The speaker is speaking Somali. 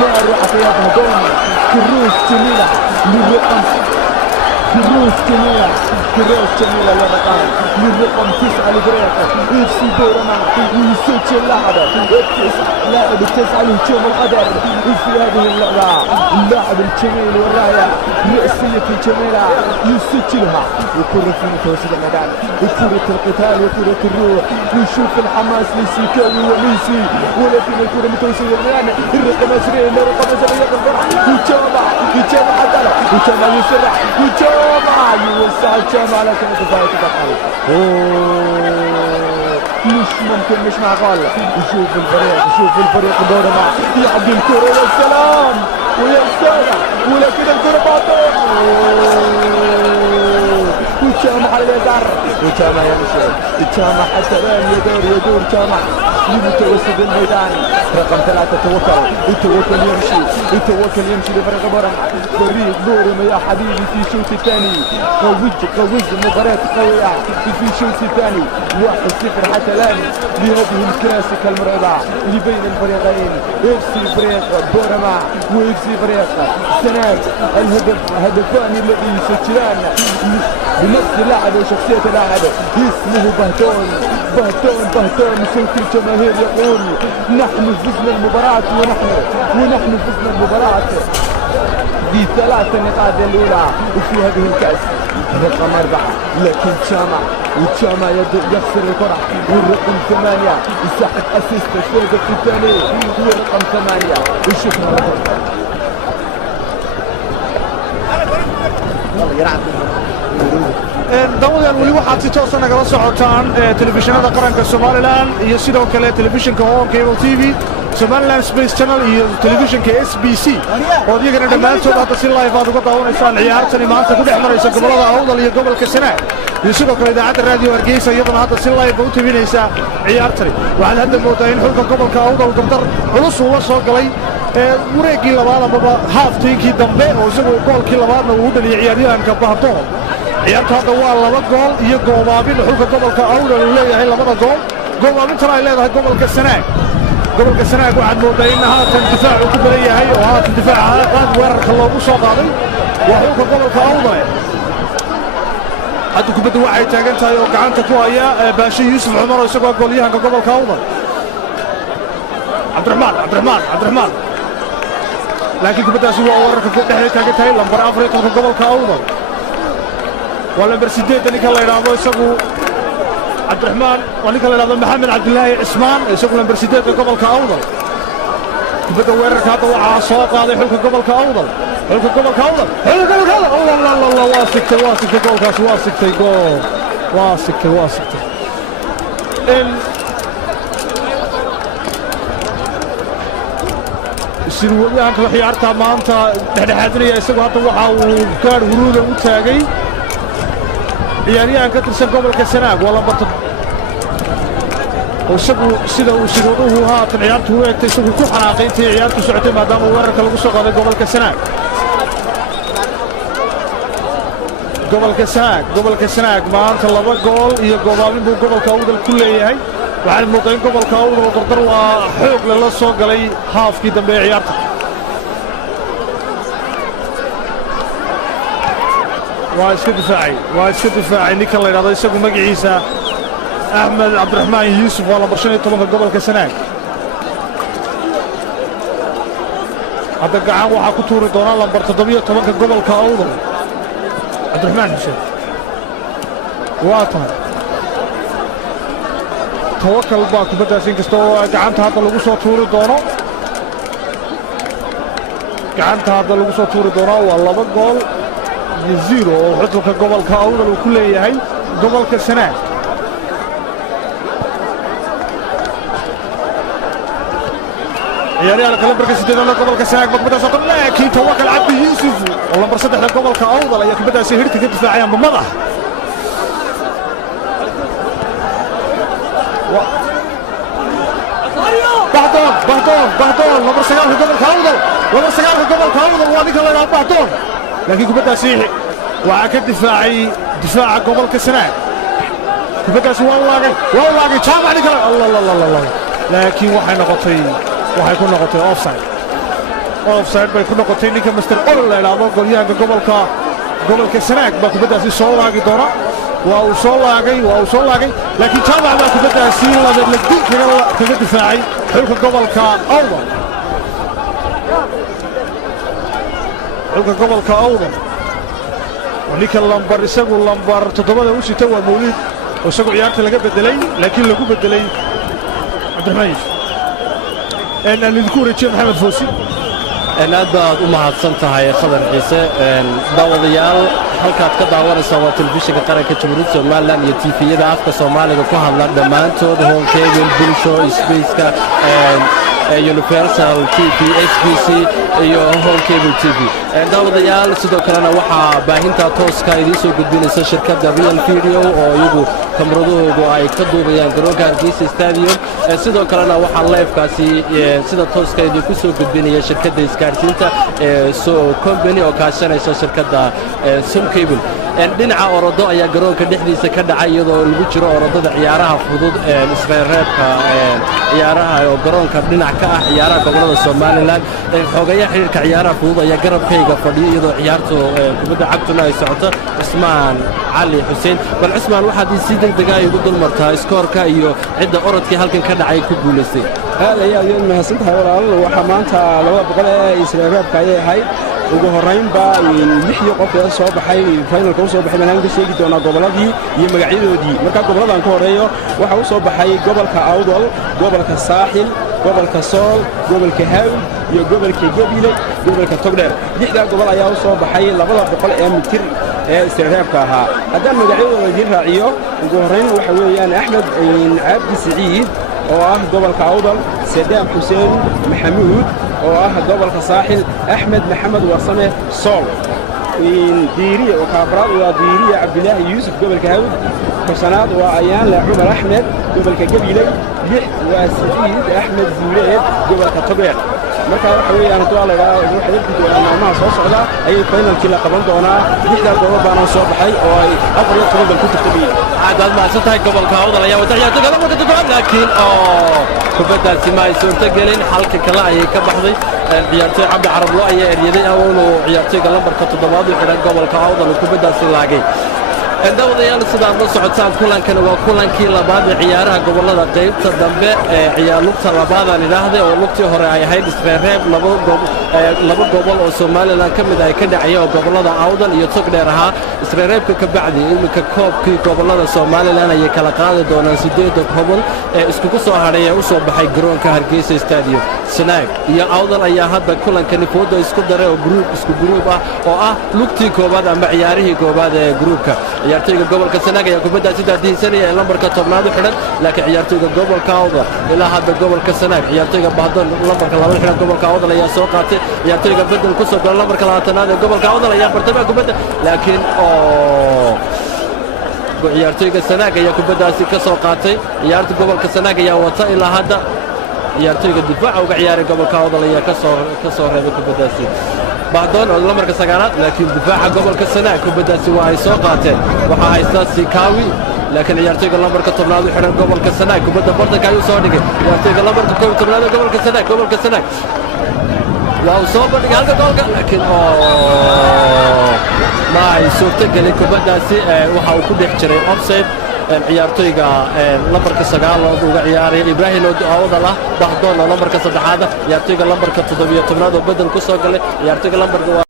ما روحك يا بهدون كروس جميلة للرقم كروس جميلة للرقم للرقم 9 لبريق FC بورما يسجل اللاعب لاعب التسعة لهجوم القدر في هذه اللعبة اللاعب الجميل والراية رأسية الجميلة يسجلها وكرة في متوسط الميدان وكرة القتال وكرة الروح نشوف الحماس لسيكاوي وميسي ولكن الكرة متوسط الميدان الرقم 20 الرقم 20 يجامع عدالة يجامع يسرع يجامع يوسع الجامع لكن الدفاع يتدخل مش ممكن مش معقول شوف الفريق دورما يعدي الكرة يا سلام ويا سلام ولكن الكرة باطل وجامع على اليسار وجامع يمشي وجامع حتى الآن يدور جامع لمتوسط الميدان رقم 3 التوكل يمشي لفريق بورما فريق بورما يا حبيبي في الشوط الثاني قوز مباراة قوية في الشوط الثاني 1-0 حتى الآن لهذه الكلاسيكا المرعبة اللي بين الفريقين FC فريق بورما وFC فريق سناك الهدفان الذي يسجلان بنفس اللاعب وشخصية اللاعب اسمه بهتون صوت الجماهير يقول نحن فزنا المباراة ونحن فزنا المباراة ب3 نقاط الأولى وفي هذه الكأس رقم 4 لكن جامع يخسر الكرة والرقم 8 يسحب أسيست الشوط الثاني والرقم 8 وشكرا لكم daawadayaal weli waxaad si toosa nagala socotaan telefishinada qaranka Somaliland iyo sidoo kale telefishinka Home Cable TV Somaliland Space Channel iyo telefishinka SBC oo iyagana dhammaantood hadda si live aad uga daawanaysaan ciyaartani maanta ku dhex maraysa gobolada Awdal iyo gobolka Sanaag iyo sidoo kale idaacadda raadiyo Hargeysa iyadana hadda si live u tabinaysa ciyaartani waxaan hadda moodaa in xulka gobolka Awdal dardar culus uu la soo galay wareegii labaad ama half-time-kii dambe oo isagu goolkii labaadna uu dhaliyay ciyaaryahanka Bahdoon ciyaarta hadda waa 2 gool iyo goobaabin xulka gobolka Awdal uu leeyahay 2 gool goobaabintana ay leedahay gobolka Sanaag waxaad moodaa in haatan difaacu ku badan yahay oo haatan difaaca qaad weerarka loogu soo qaaday waa xulka gobolka Awdal hadda kubadda waxay taagan tahay oo gacanta ku haya Baashi Yuusuf Cumar oo isagoo goolyahanka gobolka Awdal Cabdiraxmaan laakiin kubaddaasi waa weerarka ku dhex taagan tahay lambar 4 gobolka Awdal ولا برسيدات اللي كان يلعبوا يسقوا عبد الرحمن واللي كان يلعبوا محمد عبد الله عثمان يسقوا برسيدات قبل كأوضل بدأ ورك هذا وعصاق هذا حلك قبل كأوضل الله واسكت جول كاس واسكت السنوات يعني كل حيارتها ما أنت حدنا يسقوا هذا وكان وروده متاجي ciyaaryahan ka tirsan gobolka Sanaag wala bato oo sida uu shiruuduhu haatan ciyaartu u eegtay isagu ku xanaaqay intii ciyaartu socotay maadaama weerarka lagu soo qaaday gobolka Sanaag maanta 2 gool iyo goobaabin buu gobolka Awdal ku leeyahay waxaan muuqday in gobolka Awdal oo dardar waa xoog la soo galay haafkii dambe ee ciyaarta waa iska difaacay ninka la yiraahdo isagu magaciisa Ahmed Cabdiraxmaan Yuusuf waa lambar 15 gobolka Sanaag hadda gacan waxa ku tuuri doona lambar 17 gobolka Awdal Cabdiraxmaan Xuseen waa tahay توكل baa kubaddaas inkastoo gacanta hadda lagu soo tuuri doono waa 2 gool زيرو وحطلك قبل كأول وكل هي قبل كسنة يعني على كلام بركة سيدنا قبل كسنة بدأ سطر لكن توكل عبد يوسف والله برصدح لك قبل كأول يا بدأ سهرت كده دفاعيا بمضح بهدون نمبر 9 قبل كأول واديك الله يلعب بهدون لكن كبدا سيحي وعكد دفاع قبل كسنان كبدا والله جامع عليك الله لكن waxay noqotay waxay ku noqotay offside bay ku noqotay ninka master olol la yidhaahdo golyahanka gobolka Sanaag baa kubaddaasi soo laagi doona waa uu soo laagay laakiin jaamac baa kubaddaasi labadlagdi kaga difaacay xulka gobolka awdal ninka lambar isagu lambar 7 u sita waa Mawlid oo isagu ciyaarta laga bedelay laakiin lagu bedelay Cabdiraxmaan lidku wareejiyay Maxamed Foosi aad baad u mahadsan tahay Khadar Ciise daawadayaal halkaad ka daawanaysaa waa telefishinka qaranka Jamhuuriyadda Soomaaliland iyo TV-yada afka Soomaaliga ku hadla dhammaantood Home Cable Bulsho Space-ka Universal TV SBC iyo Home Cable TV daawadayaal sidoo kalena waxaa baahinta tooska idin soo gudbinaysa shirkadda Real Video oo iyagu kameradoodu ay ka duubayaan garoonka Hargeysa Stadium sidoo kalena waxaa live-kaasi sida tooska idin ku soo gudbinaya shirkadda isgaarsiinta so company oo kaashanaysa shirkadda Sun Cable dhinaca orodo ayaa garoonka dhexdiisa ka dhacay iyadoo lagu jiro orodada ciyaaraha fudud isreereebka ciyaaraha oo garoonka dhinac ka ah ciyaaraha gobolada Soomaaliland xogayaha xiriirka ciyaaraha fudud ayaa garabkayga fadhiyo iyadoo ciyaartu kubadda cagtuna ay socoto Usmaan Cali Xuseen bal Usmaan waxaad si degdeg ah ugu dulmartaa iskoorka iyo cidda orodkii halkan ka dhacay ku guuleystay aad ayuu mahadsantahay walaal waxa maanta 200 ee isreereebka ay ahayd ugu horeynba 6 qof oo soo baxay finalka soo baxay baan ka sheegi doonaa goboladii iyo magacyadoodii marka goboladan ka horeeyo waxa uu soo baxay gobolka Awdal gobolka Saaxil gobolka Sool gobolka Hawl iyo gobolka Gabiley gobolka Togdheer 6 gobol ayaa soo baxay 200 ee mitir ee isreereebka ahaa haddana magacyadooda raaciyo ugu horeyn waxa weeyaan Axmed Cabdi Saciid oo ah gobolka Awdal Sadaam Xuseen Maxamuud oo ah gobolka Saaxil Axmed Maxamed Warsame Sool diiriye oo kaabraad waa diiriye Cabdilaahi Yuusuf gobolka Hawl كسناد وأيان لعمر أحمد قبل كجبيلي لح وسعيد أحمد زولاد قبل كتبير marka waxa weeyaan toole ruux xididku ama soo socda ay finalkii la qaban doonaa lixda gobol baan soo baxay oo ay 14 ku tartamiyeen aad ma santahay gobolka Awdal ayaa wadaxyaada gobolka Togdheer laakiin kubaddaasi ma ay suurta gelin halka kale ay ka baxday ciyaartoy Cabdi Carablo ayaa eryaday awoodo ciyaartoyga lambarka 7 u xiran gobolka Awdal kubaddaasi laagay dawadayaal sidaan la socotaan kulankan waa kulankii labaad ee ciyaaraha gobolada qaybta dambe ee ciyaarlugta labaad aan ilaahay oo lugtii hore ay ahayd isreereeb laba gobol oo Soomaaliland kamid ay ka dhacay oo gobolada Awdal iyo Togdheer ahaa isreereebka ka bacdi imika koobkii gobolada Soomaaliland ay kala qaadi doonaan 8 gobol ee isku soo hareeyay u soo baxay garoonka Hargeysa Stadium Sanaag iyo Awdal ayaa hadda kulankan foodo isku daray oo group ah oo ah lugtii koobaad ama ciyaarihii koobaad ee groupka ciyaartoyga gobolka Sanaag ayaa kubaddaasi daadiisanaya lambarka 10 u xiran laakiin ciyaartoyga gobolka Awdal ilaa hadda gobolka Sanaag ciyaartoyga Bahdon lambarka 2 xiran gobolka Awdal ayaa soo qaatay ciyaartoyga Badal ku soo galay lambarka 20 ee gobolka Awdal ayaa bartamaha kubadda laakiin ciyaartoyga Sanaag ayaa kubaddaasi ka soo qaatay ciyaarta gobolka Sanaag ayaa wata ilaa hadda ciyaartoyga difaaca uga ciyaaray gobolka Awdal ayaa ka soo reebay kubaddaasi Bahdon oo lambarka 9 laakiin difaaca gobolka Sanaag kubaddaasi waa ay soo qaateen waxa haysta Sikawi laakiin ciyaartoyga lambarka 10 u xiran gobolka Sanaag kubadda bartanka ayuu soo dhigay ciyaartoyga lambarka 11 ee gobolka Sanaag waa soo bandhigay halka goolka laakiin ma ay suurta gelin kubaddaasi waxa uu ku dhex jiray offside ciyaartoyga lambarka 9 oo uga ciyaaray Ibrahim Awdal Bahdon lambarka 3 ciyaartoyga lambarka 17 oo badal ku soo galay ciyaartoyga lambarka